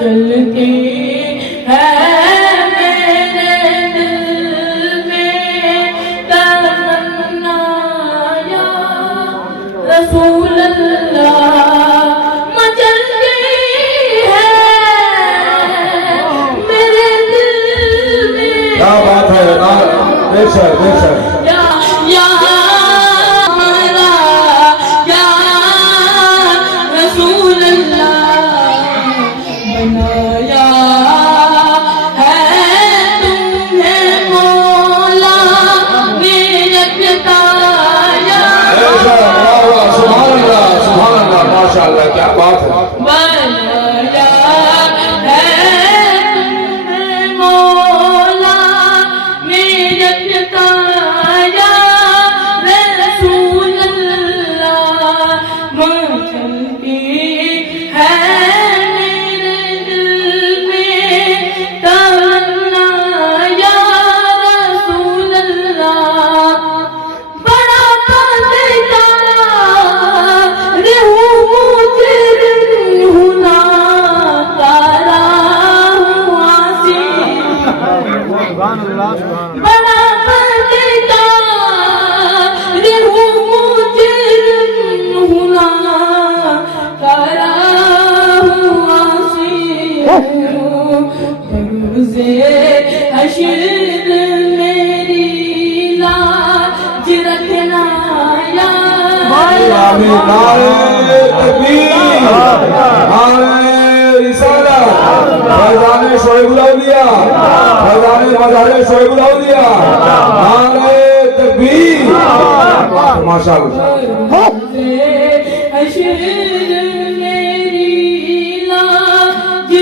چلتی ہے میرے دل میں تمنا یا رسول اللہ مچلتی ہے میرے دل میں. کیا بات ہے، بے شک بے شک. کیا بات ہے. مولا میرے پتایا رسول اللہ مچلتی ہے میرے دل میں تمنا یا رسول اللہ. بڑا پتہ رہو بڑا پردہ رہو مجرم ہونا کرا ہوا سی روز حشر میری لاج رکھنا یا نعرہ تکبیر، نعرہ رسالت، فیضان شعیب الاولیاء، فیضان مظہر شعیب الاولیاء، نعرہ تکبیر. ماشاءاللہ. حشر میری لاج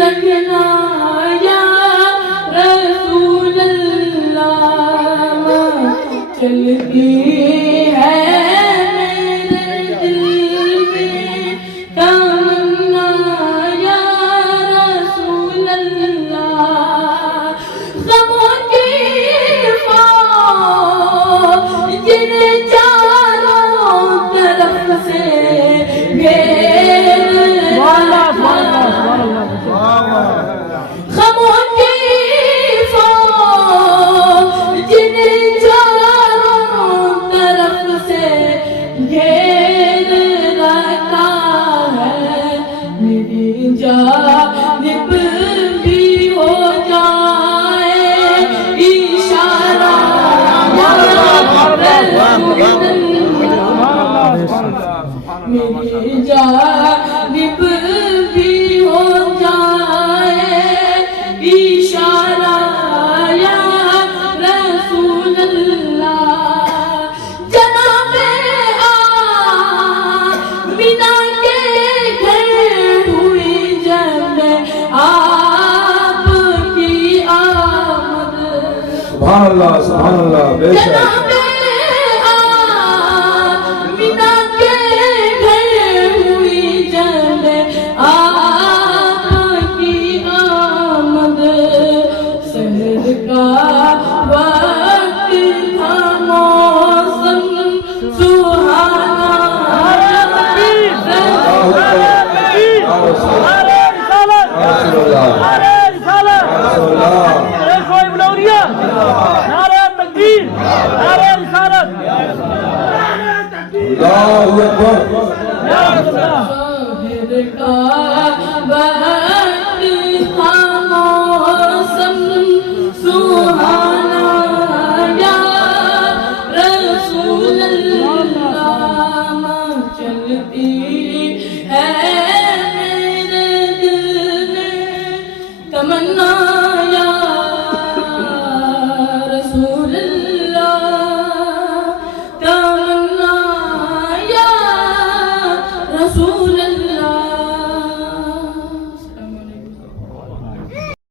رکھنا یا رسول اللہ چلتی ہے میرے دل میں تمنا یا رسول اللہ. غموں کی فوج جن چاروں طرف سے گھیر رکھا. غموں کی فوج جن چاروں طرف سے گھیر رکھا ہے. میری جانب بھی ہو جائے اشارہ میری جانب بھی ہو جائے اشارہ یا رسول اللہ. جناب آمینہ کے گھر ہوئی جب آپ کی آمد. سبحان اللہ سبحان اللہ. بے شک. جناب آمینہ کے گھر ہوئی جب آپ کی آمد. سحر کا وقت تھا موسم سہانا اللہ اکبر. شہر کا